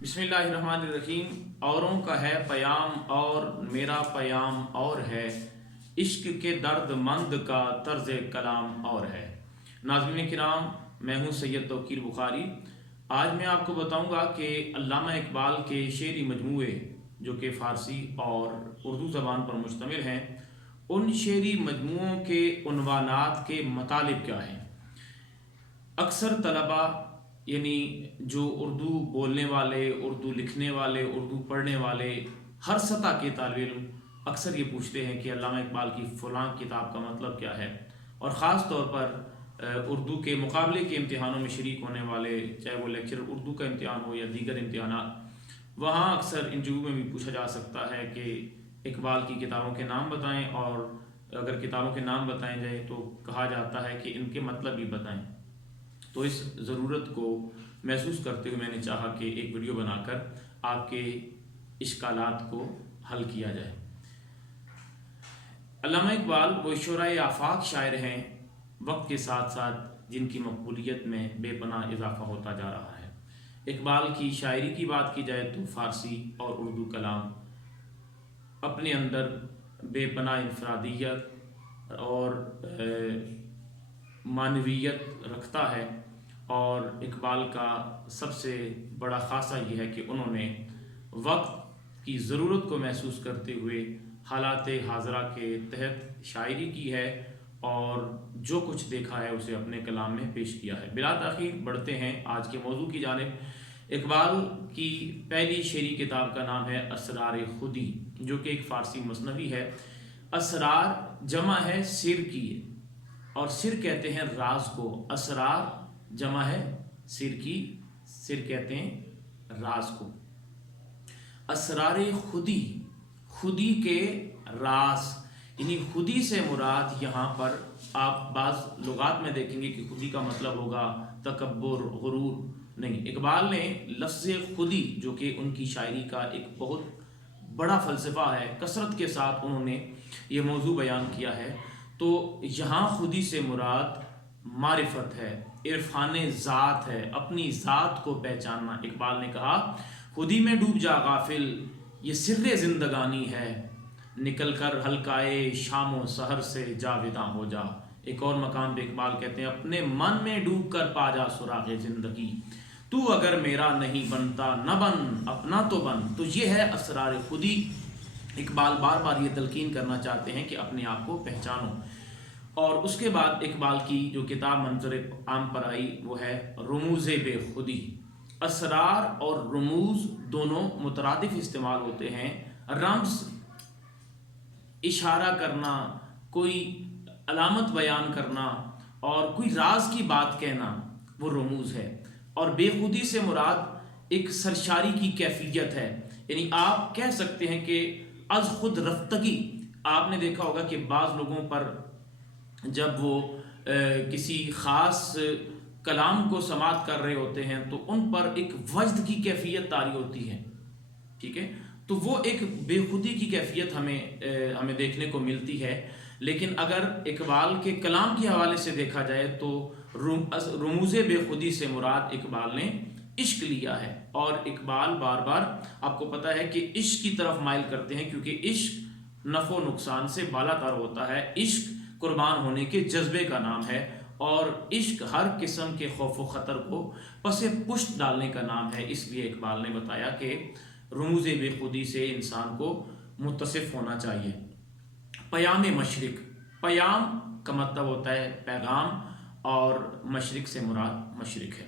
بسم اللہ الرحمن الرحیم۔ اوروں کا ہے پیام اور میرا پیام اور ہے، عشق کے درد مند کا طرز کلام اور ہے۔ ناظرین کرام، میں ہوں سید توقیر بخاری۔ آج میں آپ کو بتاؤں گا کہ علامہ اقبال کے شعری مجموعے جو کہ فارسی اور اردو زبان پر مشتمل ہیں، ان شعری مجموعوں کے عنوانات کے مطالب کیا ہیں۔ اکثر طلباء یعنی جو اردو بولنے والے، اردو لکھنے والے، اردو پڑھنے والے، ہر سطح کے طالب علم اکثر یہ پوچھتے ہیں کہ علامہ اقبال کی فلاں کتاب کا مطلب کیا ہے، اور خاص طور پر اردو کے مقابلے کے امتحانوں میں شریک ہونے والے، چاہے وہ لیکچر اردو کا امتحان ہو یا دیگر امتحانات، وہاں اکثر انٹرویو میں بھی پوچھا جا سکتا ہے کہ اقبال کی کتابوں کے نام بتائیں، اور اگر کتابوں کے نام بتائیں جائیں تو کہا جاتا ہے کہ ان کے مطلب بھی بتائیں۔ تو اس ضرورت کو محسوس کرتے ہوئے میں نے چاہا کہ ایک ویڈیو بنا کر آپ کے اشکالات کو حل کیا جائے۔ علامہ اقبال وہ شعرائے آفاق شاعر ہیں وقت کے ساتھ ساتھ جن کی مقبولیت میں بے پناہ اضافہ ہوتا جا رہا ہے۔ اقبال کی شاعری کی بات کی جائے تو فارسی اور اردو کلام اپنے اندر بے پناہ انفرادیت اور معنویت رکھتا ہے، اور اقبال کا سب سے بڑا خاصہ یہ ہے کہ انہوں نے وقت کی ضرورت کو محسوس کرتے ہوئے حالات حاضرہ کے تحت شاعری کی ہے، اور جو کچھ دیکھا ہے اسے اپنے کلام میں پیش کیا ہے۔ بلا تاخیر بڑھتے ہیں آج کے موضوع کی جانب۔ اقبال کی پہلی شعری کتاب کا نام ہے اسرار خودی، جو کہ ایک فارسی مثنوی ہے۔ اسرار جمع ہے سر کی، اور سر کہتے ہیں راز کو۔ اسرار جمع ہے سر کی، سر کہتے ہیں راز کو۔ اسرار خودی، خودی کے راز، یعنی خودی سے مراد یہاں پر آپ بعض لغات میں دیکھیں گے کہ خودی کا مطلب ہوگا تکبر، غرور، نہیں۔ اقبال نے لفظ خودی جو کہ ان کی شاعری کا ایک بہت بڑا فلسفہ ہے، کثرت کے ساتھ انہوں نے یہ موضوع بیان کیا ہے۔ تو یہاں خودی سے مراد معرفت ہے، عرفان ذات ہے، اپنی ذات کو پہچاننا۔ اقبال نے کہا خودی میں ڈوب جا غافل، یہ سر زندگانی ہے، نکل کر حلقائے شام و سحر سے جاوداں ہو جا۔ ایک اور مقام پہ اقبال کہتے ہیں اپنے من میں ڈوب کر پا جا سراغ زندگی، تو اگر میرا نہیں بنتا نہ بن، اپنا تو بن۔ تو یہ ہے اسرار خودی۔ اقبال بار بار یہ تلقین کرنا چاہتے ہیں کہ اپنے آپ کو پہچانو۔ اور اس کے بعد اقبال کی جو کتاب منظر عام پر آئی وہ ہے رموز بے خودی۔ اسرار اور رموز دونوں مترادف استعمال ہوتے ہیں۔ رمز اشارہ کرنا، کوئی علامت بیان کرنا، اور کوئی راز کی بات کہنا، وہ رموز ہے۔ اور بے خودی سے مراد ایک سرشاری کی کیفیت ہے، یعنی آپ کہہ سکتے ہیں کہ از خود رفتگی۔ آپ نے دیکھا ہوگا کہ بعض لوگوں پر جب وہ کسی خاص کلام کو سماعت کر رہے ہوتے ہیں تو ان پر ایک وجد کی کیفیت طاری ہوتی ہے، ٹھیک ہے، تو وہ ایک بے خودی کی کیفیت ہمیں دیکھنے کو ملتی ہے۔ لیکن اگر اقبال کے کلام کے حوالے سے دیکھا جائے تو رموز بے خودی سے مراد اقبال نے عشق لیا ہے، اور اقبال بار بار آپ کو پتہ ہے کہ عشق کی طرف مائل کرتے ہیں، کیونکہ عشق نفع و نقصان سے بالا تر ہوتا ہے۔ عشق قربان ہونے کے جذبے کا نام ہے، اور عشق ہر قسم کے خوف و خطر کو پس پشت ڈالنے کا نام ہے۔ اس لیے اقبال نے بتایا کہ رموز بے خودی سے انسان کو متصف ہونا چاہیے۔ پیام مشرق، پیام کا مطلب ہوتا ہے پیغام، اور مشرق سے مراد مشرق ہے۔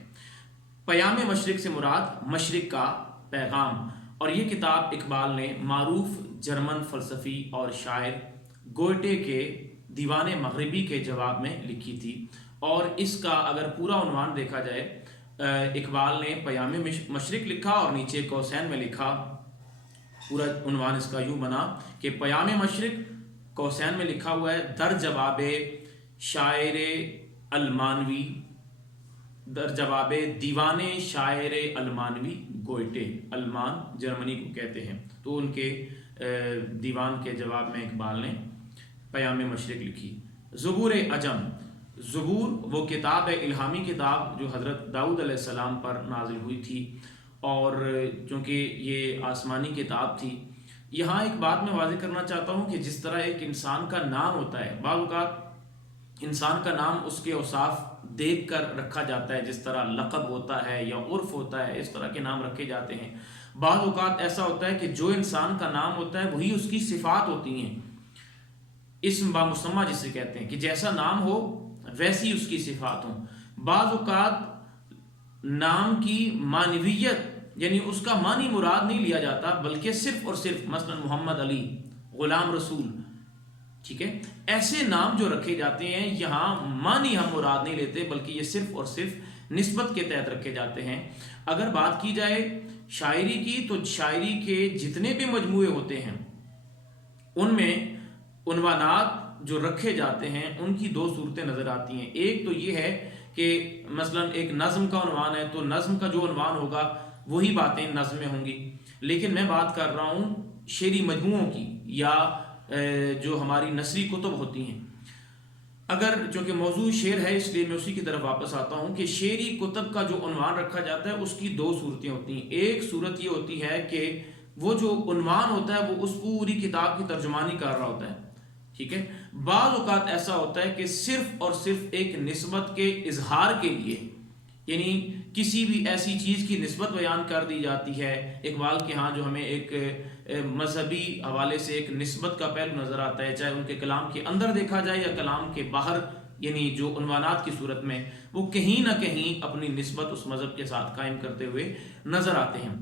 پیام مشرق سے مراد مشرق کا پیغام۔ اور یہ کتاب اقبال نے معروف جرمن فلسفی اور شاعر گوئٹے کے دیوان مغربی کے جواب میں لکھی تھی، اور اس کا اگر پورا عنوان دیکھا جائے، اقبال نے پیام مشرق لکھا اور نیچے قوسین میں لکھا، پورا عنوان اس کا یوں بنا کہ پیام مشرق، قوسین میں لکھا ہوا ہے در جواب شاعر المانوی، در جواب دیوان شاعر المانوی گوئٹے، المان جرمنی کو کہتے ہیں، تو ان کے دیوان کے جواب میں اقبال نے پیام مشرق لکھی۔ زبور عجم، زبور وہ کتاب ہے، الہامی کتاب جو حضرت داؤد علیہ السلام پر نازل ہوئی تھی، اور چونکہ یہ آسمانی کتاب تھی، یہاں ایک بات میں واضح کرنا چاہتا ہوں کہ جس طرح ایک انسان کا نام ہوتا ہے، بعض اوقات انسان کا نام اس کے اوصاف دیکھ کر رکھا جاتا ہے، جس طرح لقب ہوتا ہے یا عرف ہوتا ہے، اس طرح کے نام رکھے جاتے ہیں۔ بعض اوقات ایسا ہوتا ہے کہ جو انسان کا نام ہوتا ہے وہی اس کی صفات ہوتی ہیں، اسم با مسمہ جسے کہتے ہیں، کہ جیسا نام ہو ویسی اس کی صفات ہوں۔ بعض اوقات نام کی معنویت یعنی اس کا معنی مراد نہیں لیا جاتا، بلکہ صرف اور صرف مثلا محمد علی، غلام رسول، ٹھیک ہے، ایسے نام جو رکھے جاتے ہیں یہاں معنی ہم مراد نہیں لیتے، بلکہ یہ صرف اور صرف نسبت کے تحت رکھے جاتے ہیں۔ اگر بات کی جائے شاعری کی، تو شاعری کے جتنے بھی مجموعے ہوتے ہیں ان میں عنوانات جو رکھے جاتے ہیں ان کی دو صورتیں نظر آتی ہیں۔ ایک تو یہ ہے کہ مثلا ایک نظم کا عنوان ہے تو نظم کا جو عنوان ہوگا وہی باتیں نظم میں ہوں گی، لیکن میں بات کر رہا ہوں شعری مجموعوں کی یا جو ہماری نثری کتب ہوتی ہیں۔ اگر چونکہ موضوع شعر ہے اس لیے میں اسی کی طرف واپس آتا ہوں کہ شعری کتب کا جو عنوان رکھا جاتا ہے اس کی دو صورتیں ہوتی ہیں۔ ایک صورت یہ ہوتی ہے کہ وہ جو عنوان ہوتا ہے وہ اس پوری کتاب کی ترجمانی کر رہا ہوتا ہے، ٹھیک ہے۔ بعض اوقات ایسا ہوتا ہے کہ صرف اور صرف ایک نسبت کے اظہار کے لیے، یعنی کسی بھی ایسی چیز کی نسبت بیان کر دی جاتی ہے۔ اقبال کے ہاں جو ہمیں ایک مذہبی حوالے سے ایک نسبت کا پہلو نظر آتا ہے، چاہے ان کے کلام کے اندر دیکھا جائے یا کلام کے باہر، یعنی جو عنوانات کی صورت میں وہ کہیں نہ کہیں اپنی نسبت اس مذہب کے ساتھ قائم کرتے ہوئے نظر آتے ہیں،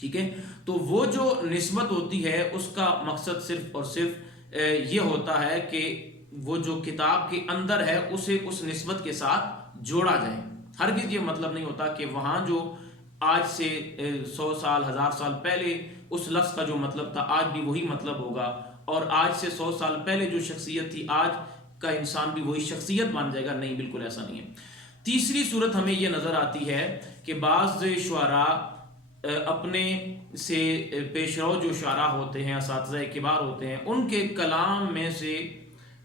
ٹھیک ہے۔ تو وہ جو نسبت ہوتی ہے اس کا مقصد صرف اور صرف یہ ہوتا ہے کہ وہ جو کتاب کے اندر ہے اسے اس نسبت کے ساتھ جوڑا جائے۔ ہرگز یہ مطلب نہیں ہوتا کہ وہاں جو آج سے 100 سال 1000 سال پہلے اس لفظ کا جو مطلب تھا آج بھی وہی مطلب ہوگا، اور آج سے 100 سال پہلے جو شخصیت تھی آج کا انسان بھی وہی شخصیت مان جائے گا۔ نہیں، بالکل ایسا نہیں ہے۔ تیسری صورت ہمیں یہ نظر آتی ہے کہ بعض شعراء اپنے سے پیشرو جو شعراء ہوتے ہیں، اساتذہ کبار ہوتے ہیں، ان کے کلام میں سے،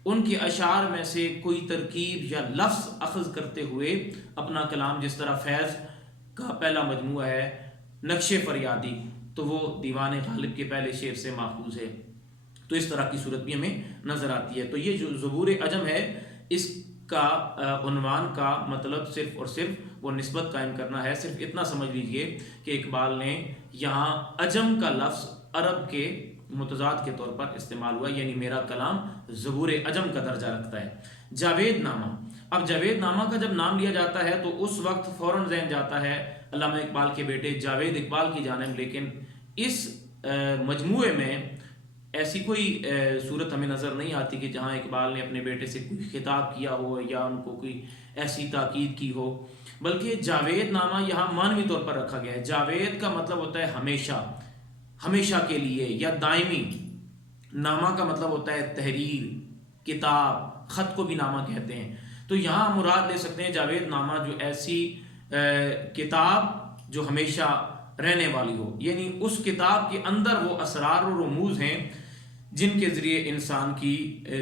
ان کے اشعار میں سے کوئی ترکیب یا لفظ اخذ کرتے ہوئے اپنا کلام، جس طرح فیض کا پہلا مجموعہ ہے نقش فریادی، تو وہ دیوان غالب کے پہلے شعر سے ماخوذ ہے۔ تو اس طرح کی صورت بھی ہمیں نظر آتی ہے۔ تو یہ جو زبور عجم ہے اس کا عنوان کا مطلب صرف اور صرف وہ نسبت قائم کرنا ہے۔ صرف اتنا سمجھ لیجئے کہ اقبال نے یہاں عجم کا لفظ عرب کے متضاد کے طور پر استعمال ہوا، یعنی میرا کلام زبور عجم کا درجہ رکھتا ہے۔ جاوید نامہ، اب جاوید نامہ کا جب نام لیا جاتا ہے تو اس وقت فوراً ذہن جاتا ہے علامہ اقبال کے بیٹے جاوید اقبال کی جانب، لیکن اس مجموعے میں ایسی کوئی صورت ہمیں نظر نہیں آتی کہ جہاں اقبال نے اپنے بیٹے سے کوئی خطاب کیا ہو یا ان کو کوئی ایسی تاکید کی ہو، بلکہ جاوید نامہ یہاں معنوی طور پر رکھا گیا ہے۔ جاوید کا مطلب ہوتا ہے ہمیشہ، ہمیشہ کے لیے یا دائمی۔ نامہ کا مطلب ہوتا ہے تحریر، کتاب، خط کو بھی نامہ کہتے ہیں۔ تو یہاں مراد لے سکتے ہیں جاوید نامہ جو ایسی کتاب جو ہمیشہ رہنے والی ہو، یعنی اس کتاب کے اندر وہ اسرار و رموز ہیں جن کے ذریعے انسان کی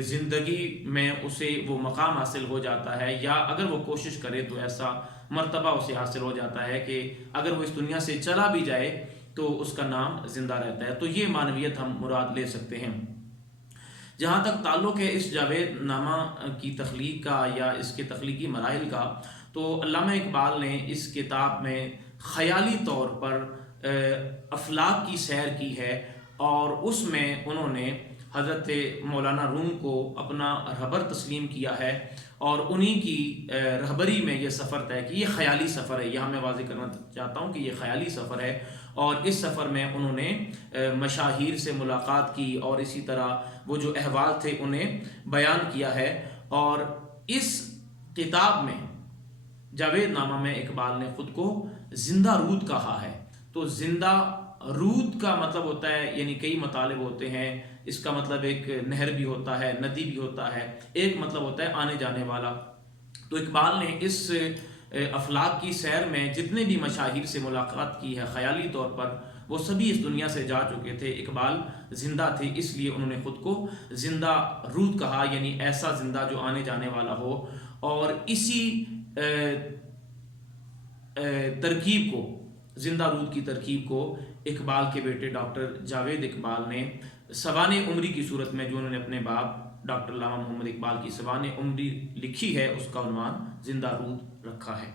زندگی میں اسے وہ مقام حاصل ہو جاتا ہے، یا اگر وہ کوشش کرے تو ایسا مرتبہ اسے حاصل ہو جاتا ہے کہ اگر وہ اس دنیا سے چلا بھی جائے تو اس کا نام زندہ رہتا ہے۔ تو یہ معنویت ہم مراد لے سکتے ہیں۔ جہاں تک تعلق ہے اس جاوید نامہ کی تخلیق کا یا اس کے تخلیقی مراحل کا، تو علامہ اقبال نے اس کتاب میں خیالی طور پر افلاک کی سیر کی ہے، اور اس میں انہوں نے حضرت مولانا روم کو اپنا رہبر تسلیم کیا ہے، اور انہی کی رہبری میں یہ سفر طے کہ یہ خیالی سفر ہے۔ یہاں میں واضح کرنا چاہتا ہوں کہ یہ خیالی سفر ہے، اور اس سفر میں انہوں نے مشاہیر سے ملاقات کی اور اسی طرح وہ جو احوال تھے انہیں بیان کیا ہے۔ اور اس کتاب میں جاوید نامہ میں اقبال نے خود کو زندہ رود کہا ہے۔ تو زندہ رود کا مطلب ہوتا ہے، یعنی کئی مطالب ہوتے ہیں، اس کا مطلب ایک نہر بھی ہوتا ہے، ندی بھی ہوتا ہے، ایک مطلب ہوتا ہے آنے جانے والا۔ تو اقبال نے اس افلاک کی سیر میں جتنے بھی مشاہیر سے ملاقات کی ہے خیالی طور پر، وہ سبھی اس دنیا سے جا چکے تھے، اقبال زندہ تھے، اس لیے انہوں نے خود کو زندہ رود کہا، یعنی ایسا زندہ جو آنے جانے والا ہو۔ اور اسی ترکیب کو زندہ رود کی ترکیب کو اقبال کے بیٹے ڈاکٹر جاوید اقبال نے سوانح عمری کی صورت میں، جو انہوں نے اپنے باپ ڈاکٹر علامہ محمد اقبال کی سوانح عمری لکھی ہے، اس کا عنوان زندہ رود رکھا ہے۔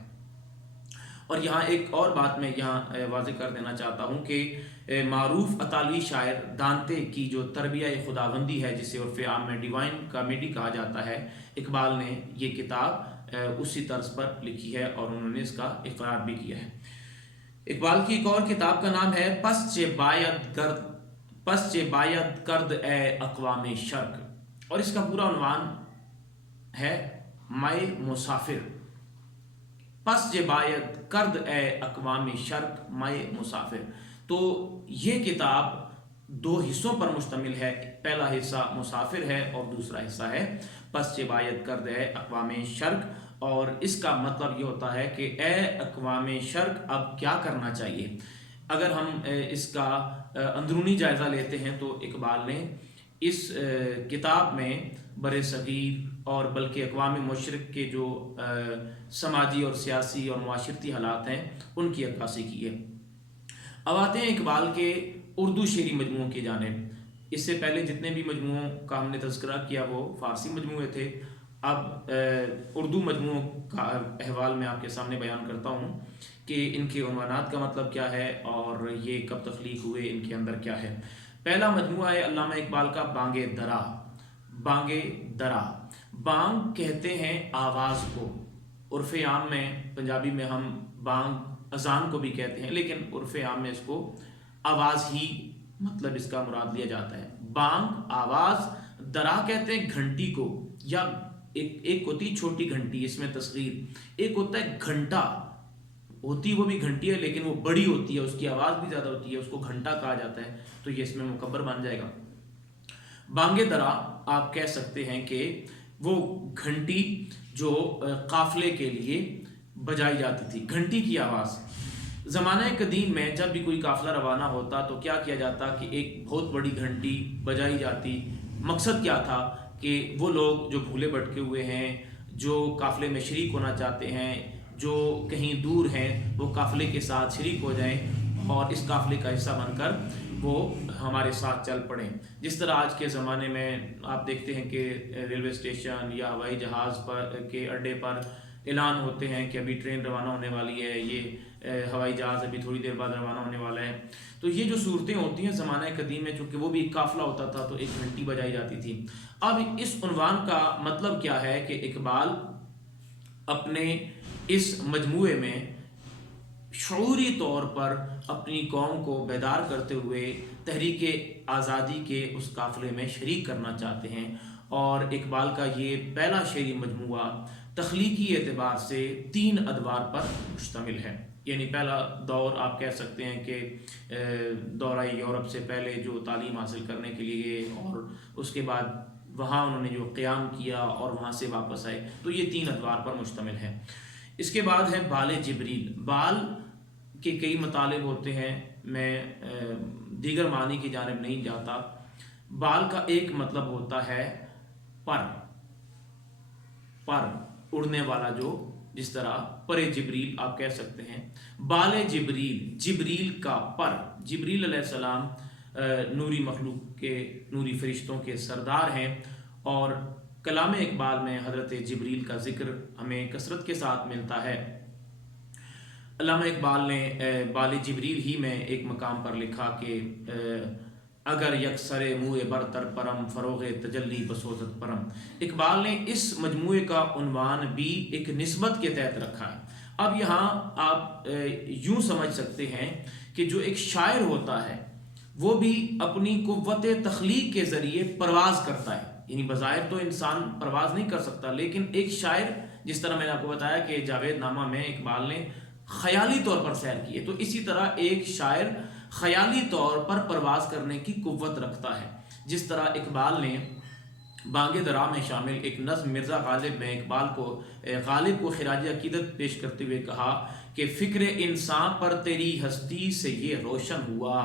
اور یہاں ایک اور بات میں یہاں واضح کر دینا چاہتا ہوں کہ معروف اطالوی شاعر دانتے کی جو تربیہ خداوندی ہے، جسے عرف عام میں ڈیوائن کامیڈی کہا جاتا ہے، اقبال نے یہ کتاب اسی طرز پر لکھی ہے اور انہوں نے اس کا اقرار بھی کیا ہے۔ اقبال کی ایک اور کتاب کا نام ہے پس چے باید کرد اے اقوام شرق، اور اس کا پورا عنوان ہے مائے مسافر۔ پس چے باید کرد اے اقوام شرق مائے مسافر۔ تو یہ کتاب دو حصوں پر مشتمل ہے، پہلا حصہ مسافر ہے اور دوسرا حصہ ہے پس چے باید کرد اے اقوام شرق، اور اس کا مطلب یہ ہوتا ہے کہ اے اقوام شرق اب کیا کرنا چاہیے۔ اگر ہم اس کا اندرونی جائزہ لیتے ہیں تو اقبال نے اس کتاب میں بر صغیر اور بلکہ اقوام مشرق کے جو سماجی اور سیاسی اور معاشرتی حالات ہیں ان کی عکاسی کی ہے۔ اب آتے ہیں اقبال کے اردو شعری مجموعوں کی جانب۔ اس سے پہلے جتنے بھی مجموعوں کا ہم نے تذکرہ کیا وہ فارسی مجموعے تھے، اب اردو مجموعوں کا احوال میں آپ کے سامنے بیان کرتا ہوں کہ ان کے عنوانات کا مطلب کیا ہے اور یہ کب تخلیق ہوئے، ان کے اندر کیا ہے۔ پہلا مجموعہ ہے علامہ اقبال کا بانگ درا۔ بانگ درا، بانگ کہتے ہیں آواز کو، عرف عام میں پنجابی میں ہم بانگ اذان کو بھی کہتے ہیں، لیکن عرف عام میں اس کو آواز ہی مطلب اس کا مراد لیا جاتا ہے۔ بانگ آواز، درا کہتے ہیں گھنٹی کو، یا ایک ہوتی چھوٹی گھنٹی، اس میں تصغیر، ایک ہوتا ہے گھنٹا، ہوتی وہ بھی گھنٹی ہے لیکن وہ بڑی ہوتی ہے، اس کی آواز بھی زیادہ ہوتی ہے، اس کو گھنٹا کہا جاتا ہے، تو یہ اس میں مکبر بن جائے گا۔ بانگ درا آپ کہہ سکتے ہیں کہ وہ گھنٹی جو قافلے کے لیے بجائی جاتی تھی، گھنٹی کی آواز۔ زمانہ قدیم میں جب بھی کوئی قافلہ روانہ ہوتا تو کیا کیا جاتا کہ ایک بہت بڑی گھنٹی بجائی جاتی۔ مقصد کیا تھا کہ وہ لوگ جو بھولے بھٹکے ہوئے ہیں، جو قافلے میں شریک ہونا چاہتے ہیں، جو کہیں دور ہیں، وہ قافلے کے ساتھ شریک ہو جائیں اور اس قافلے کا حصہ بن کر وہ ہمارے ساتھ چل پڑیں۔ جس طرح آج کے زمانے میں آپ دیکھتے ہیں کہ ریلوے اسٹیشن یا ہوائی جہاز پر کے اڈے پر اعلان ہوتے ہیں کہ ابھی ٹرین روانہ ہونے والی ہے، یہ ہوائی جہاز ابھی تھوڑی دیر بعد روانہ ہونے والا ہے۔ تو یہ جو صورتیں ہوتی ہیں زمانہ قدیم میں، چونکہ وہ بھی ایک قافلہ ہوتا تھا تو ایک گھنٹی بجائی جاتی تھی۔ اب اس عنوان کا مطلب کیا ہے کہ اقبال اپنے اس مجموعے میں شعوری طور پر اپنی قوم کو بیدار کرتے ہوئے تحریک آزادی کے اس قافلے میں شریک کرنا چاہتے ہیں، اور اقبال کا یہ پہلا شعری مجموعہ تخلیقی اعتبار سے 3 ادوار پر مشتمل ہے۔ یعنی پہلا دور آپ کہہ سکتے ہیں کہ دورہ یورپ سے پہلے جو تعلیم حاصل کرنے کے لیے گئے اور اس کے بعد وہاں انہوں نے جو قیام کیا اور وہاں سے واپس آئے، تو یہ 3 ادوار پر مشتمل ہے۔ اس کے بعد ہے بال جبریل۔ بال کے کئی مطالب ہوتے ہیں، میں دیگر معنی کی جانب نہیں جاتا۔ بال کا ایک مطلب ہوتا ہے پر اڑنے والا، جو جس طرح پر جبریل آپ کہہ سکتے ہیں۔ بال جبریل، جبریل کا پر۔ جبریل علیہ السلام نوری مخلوق کے، نوری فرشتوں کے سردار ہیں، اور کلام اقبال میں حضرت جبریل کا ذکر ہمیں کثرت کے ساتھ ملتا ہے۔ علامہ اقبال نے بال جبریل ہی میں ایک مقام پر لکھا کہ اگر یکسر موئے برتر پرم فروغ تجلی بسوزت پرم۔ اقبال نے اس مجموعے کا عنوان بھی ایک نسبت کے تحت رکھا ہے۔ اب یہاں آپ یوں سمجھ سکتے ہیں کہ جو ایک شاعر ہوتا ہے وہ بھی اپنی قوت تخلیق کے ذریعے پرواز کرتا ہے، یعنی بظاہر تو انسان پرواز نہیں کر سکتا، لیکن ایک شاعر، جس طرح میں نے آپ کو بتایا کہ جاوید نامہ میں اقبال نے خیالی طور پر سیر کی ہے، تو اسی طرح ایک شاعر خیالی طور پر پرواز کرنے کی قوت رکھتا ہے۔ جس طرح اقبال نے بانگ درا میں شامل ایک نظم مرزا غالب میں اقبال کو غالب کو خراج عقیدت پیش کرتے ہوئے کہا کہ فکر انسان پر تیری ہستی سے یہ روشن ہوا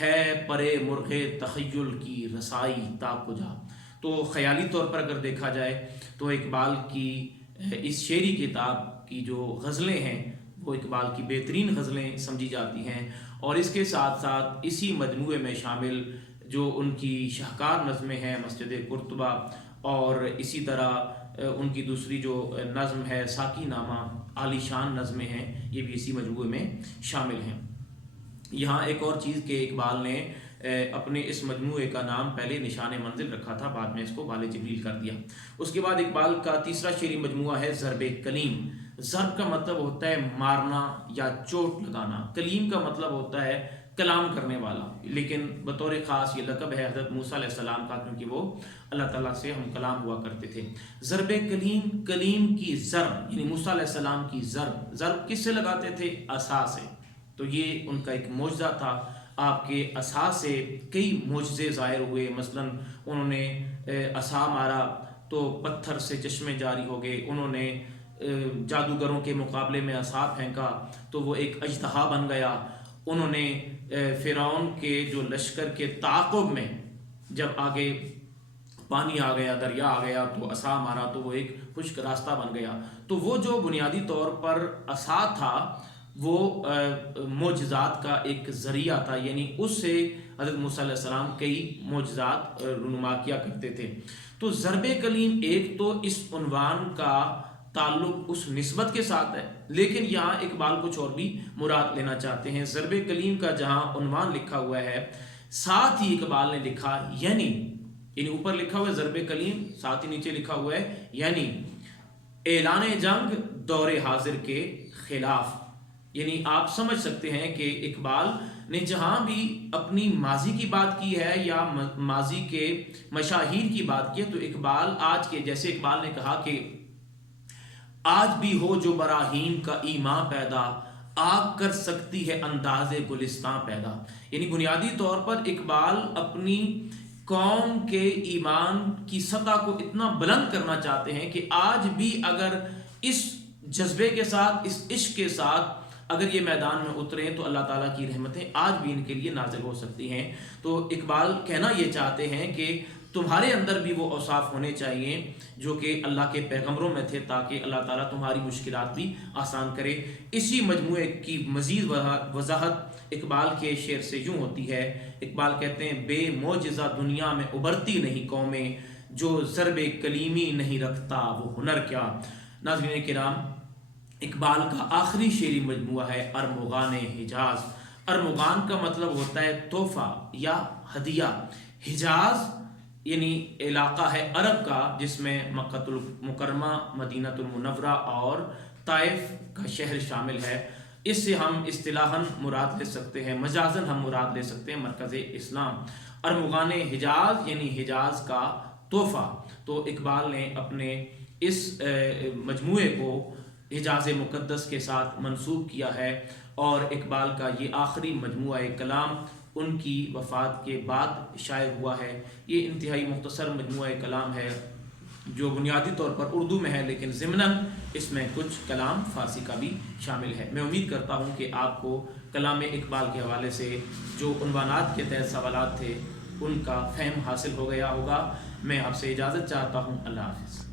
ہے، پرے مرغ تخیل کی رسائی تا کجا۔ تو خیالی طور پر اگر دیکھا جائے تو اقبال کی اس شعری کتاب کی جو غزلیں ہیں وہ اقبال کی بہترین غزلیں سمجھی جاتی ہیں، اور اس کے ساتھ ساتھ اسی مجموعے میں شامل جو ان کی شاہکار نظمیں ہیں مسجد قرطبہ، اور اسی طرح ان کی دوسری جو نظم ہے ساقی نامہ، عالی شان نظمیں ہیں، یہ بھی اسی مجموعے میں شامل ہیں۔ یہاں ایک اور چیز کہ اقبال نے اپنے اس مجموعے کا نام پہلے نشان منزل رکھا تھا، بعد میں اس کو بال جبریل کر دیا۔ اس کے بعد اقبال کا تیسرا شعری مجموعہ ہے ضرب کلیم۔ ضرب کا مطلب ہوتا ہے مارنا یا چوٹ لگانا، کلیم کا مطلب ہوتا ہے کلام کرنے والا، لیکن بطور خاص یہ لقب ہے حضرت موسیٰ علیہ السلام کا، کیونکہ وہ اللہ تعالیٰ سے ہم کلام ہوا کرتے تھے۔ ضرب کلیم، کلیم کی ضرب یعنی موسیٰ علیہ السلام کی ضرب، ضرب کس سے لگاتے تھے؟ عصا سے۔ تو یہ ان کا ایک معجزہ تھا، آپ کے عصا سے کئی معجزے ظاہر ہوئے، مثلا انہوں نے عصا مارا تو پتھر سے چشمے جاری ہو گئے، انہوں نے جادوگروں کے مقابلے میں عصا پھینکا تو وہ ایک اژدہا بن گیا، انہوں نے فرعون کے جو لشکر کے تعاقب میں جب آگے پانی آ گیا، دریا آ گیا تو عصا مارا تو وہ ایک خشک راستہ بن گیا۔ تو وہ جو بنیادی طور پر عصا تھا وہ معجزات کا ایک ذریعہ تھا، یعنی اس سے حضرت موسیٰ علیہ السلام کئی معجزات رونما کیا کرتے تھے۔ تو ضرب کلیم ایک تو اس عنوان کا تعلق اس نسبت کے ساتھ ہے، لیکن یہاں اقبال کچھ اور بھی مراد لینا چاہتے ہیں۔ ضرب کلیم کا جہاں عنوان لکھا ہوا ہے، ساتھ ہی اقبال نے لکھا یعنی اوپر لکھا ہوا ہے ضرب کلیم، ساتھ ہی نیچے لکھا ہوا ہے یعنی اعلان جنگ دور حاضر کے خلاف۔ یعنی آپ سمجھ سکتے ہیں کہ اقبال نے جہاں بھی اپنی ماضی کی بات کی ہے یا ماضی کے مشاہیر کی بات کی ہے، تو اقبال آج کے، جیسے اقبال نے کہا کہ آج بھی ہو جو براہین کا ایمان پیدا، آگ کر سکتی ہے انداز گلستان پیدا۔ یعنی بنیادی طور پر اقبال اپنی قوم کے ایمان کی سطح کو اتنا بلند کرنا چاہتے ہیں کہ آج بھی اگر اس جذبے کے ساتھ، اس عشق کے ساتھ اگر یہ میدان میں اتریں تو اللہ تعالیٰ کی رحمتیں آج بھی ان کے لیے نازل ہو سکتی ہیں۔ تو اقبال کہنا یہ چاہتے ہیں کہ تمہارے اندر بھی وہ اوصاف ہونے چاہیے جو کہ اللہ کے پیغمبروں میں تھے، تاکہ اللہ تعالیٰ تمہاری مشکلات بھی آسان کرے۔ اسی مجموعے کی مزید وضاحت اقبال کے شعر سے یوں ہوتی ہے، اقبال کہتے ہیں بے معجزہ دنیا میں ابھرتی نہیں قومیں، جو ضرب کلیمی نہیں رکھتا وہ ہنر کیا۔ ناظرین کرام، اقبال کا آخری شعری مجموعہ ہے ارمغان حجاز۔ ارمغان کا مطلب ہوتا ہے تحفہ یا ہدیہ۔ حجاز یعنی علاقہ ہے عرب کا، جس میں مکہ المکرمہ، مدینہ المنورہ اور طائف کا شہر شامل ہے۔ اس سے ہم اصطلاحاً مراد لے سکتے ہیں، مجازاً ہم مراد لے سکتے ہیں مرکز اسلام۔ ارمغان حجاز یعنی حجاز کا تحفہ۔ تو اقبال نے اپنے اس مجموعے کو حجاز مقدس کے ساتھ منسوب کیا ہے، اور اقبال کا یہ آخری مجموعہ کلام ان کی وفات کے بعد شائع ہوا ہے۔ یہ انتہائی مختصر مجموعہ کلام ہے جو بنیادی طور پر اردو میں ہے، لیکن ضمناً اس میں کچھ کلام فارسی کا بھی شامل ہے۔ میں امید کرتا ہوں کہ آپ کو کلام اقبال کے حوالے سے جو عنوانات کے تحت سوالات تھے ان کا فہم حاصل ہو گیا ہوگا۔ میں آپ سے اجازت چاہتا ہوں، اللہ حافظ۔